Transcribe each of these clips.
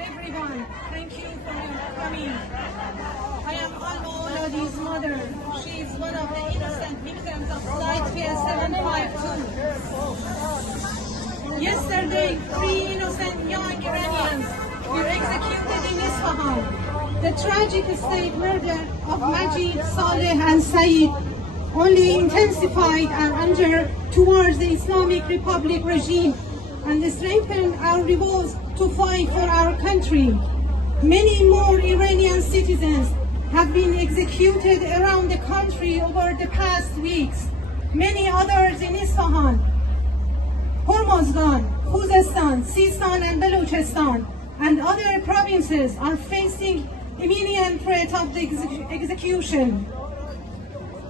everyone. Thank you for your coming. I am Alma's mother. She is one of the innocent victims of Flight 752. Yesterday, 3 innocent young Iranians were executed in Isfahan. The tragic state murder of Majid, Saleh and Saeed only intensified our anger towards the Islamic Republic regime and strengthened our resolve to fight for our country. Many more Iranian citizens have been executed around the country over the past weeks. Many others in Isfahan, Hormozgan, Khuzestan, Sistan and Balochistan and other provinces are facing imminent threat of the execution.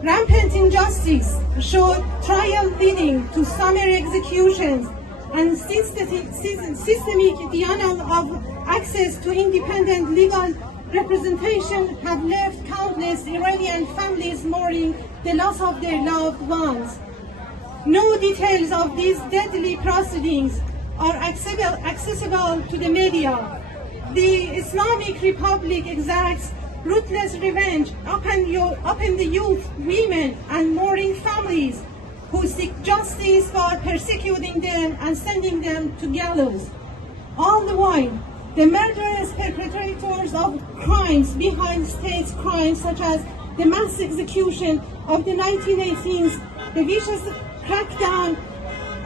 Rampant injustice showed trial leading to summer executions and systemic denial of access to independent legal representation have left countless Iranian families mourning the loss of their loved ones. No details of these deadly proceedings are accessible to the media. The Islamic Republic exacts ruthless revenge upon the youth, women, and mourning families who seek justice for persecuting them and sending them to gallows. All the while, the murderous perpetrators of crimes behind state crimes such as the mass execution of the 1918s, the vicious crackdown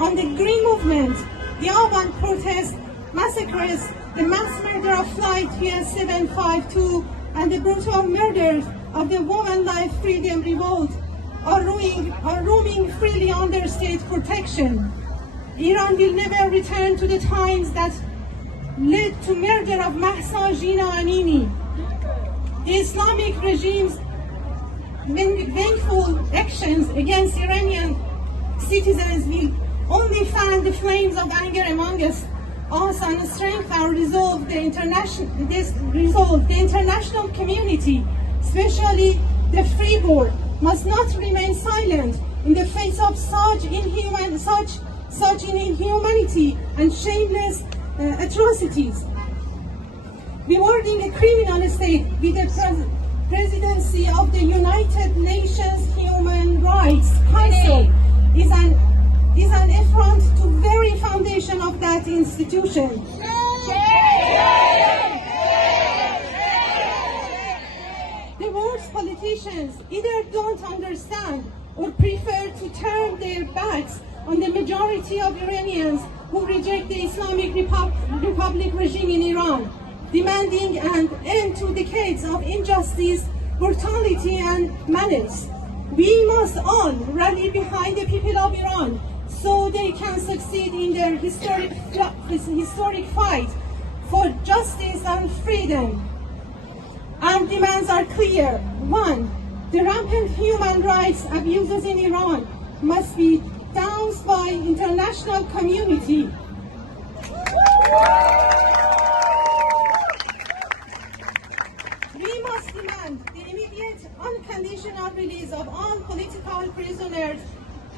on the Green Movement, the Alma protest massacres, the mass murder of Flight 752, and the brutal murders of the Women Life Freedom Revolt are roaming freely under state protection. Iran will never return to the times that led to murder of Mahsa Jina Amini. The Islamic regime's vengeful actions against Iranian citizens will only fan the flames of anger among us and strengthen our resolve. The international community, especially the free world, must not remain silent in the face of such inhumanity and shameless atrocities. Rewarding a criminal state with the presidency of the United Nations Human Rights Council is an affront to the very foundation of that institution. The world's politicians either don't understand or prefer to turn their backs on the majority of Iranians who reject the Islamic Republic regime in Iran, demanding an end to decades of injustice, brutality and malice. We must all rally behind the people of Iran so they can succeed in their historic fight for justice and freedom. Our demands are clear. 1. The rampant human rights abuses in Iran must be denounced by international community. We must demand the immediate unconditional release of all political prisoners,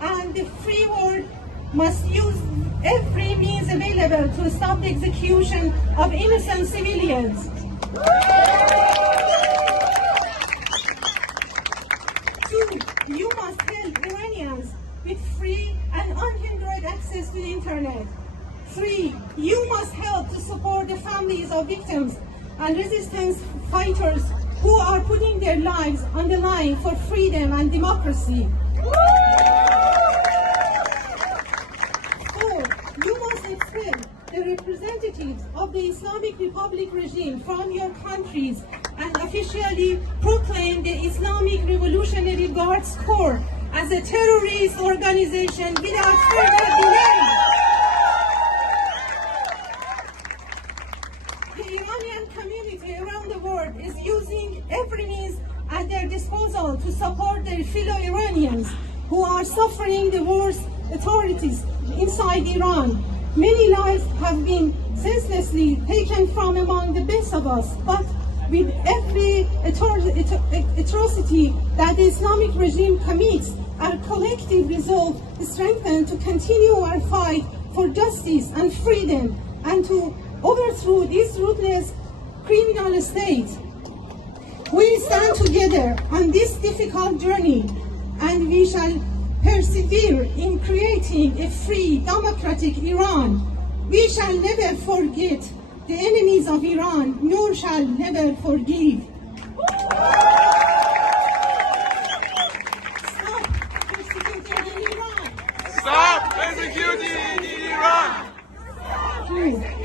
and the free world must use every means available to stop the execution of innocent civilians. 2. You must help Iranians with free and unhindered access to the internet. 3. You must help to support the families of victims and resistance fighters who are putting their lives on the line for freedom and democracy. 4. You must expel the representatives of the Islamic Republic regime from your countries and officially proclaim the Islamic Revolutionary Guards Corps as a terrorist organization without further delay. The Iranian community around the world is using every means at their disposal to support their fellow Iranians who are suffering the worst authorities inside Iran. Many lives have been senselessly taken from among the best of us, but with every atrocity that the Islamic regime commits, our collective resolve is strengthened to continue our fight for justice and freedom and to overthrow this ruthless criminal state. We stand together on this difficult journey, and we shall persevere in creating a free, democratic Iran. We shall never forget the enemies of Iran, nor shall never forgive. Stop persecuting in Iran. Stop persecuting in Iran. True.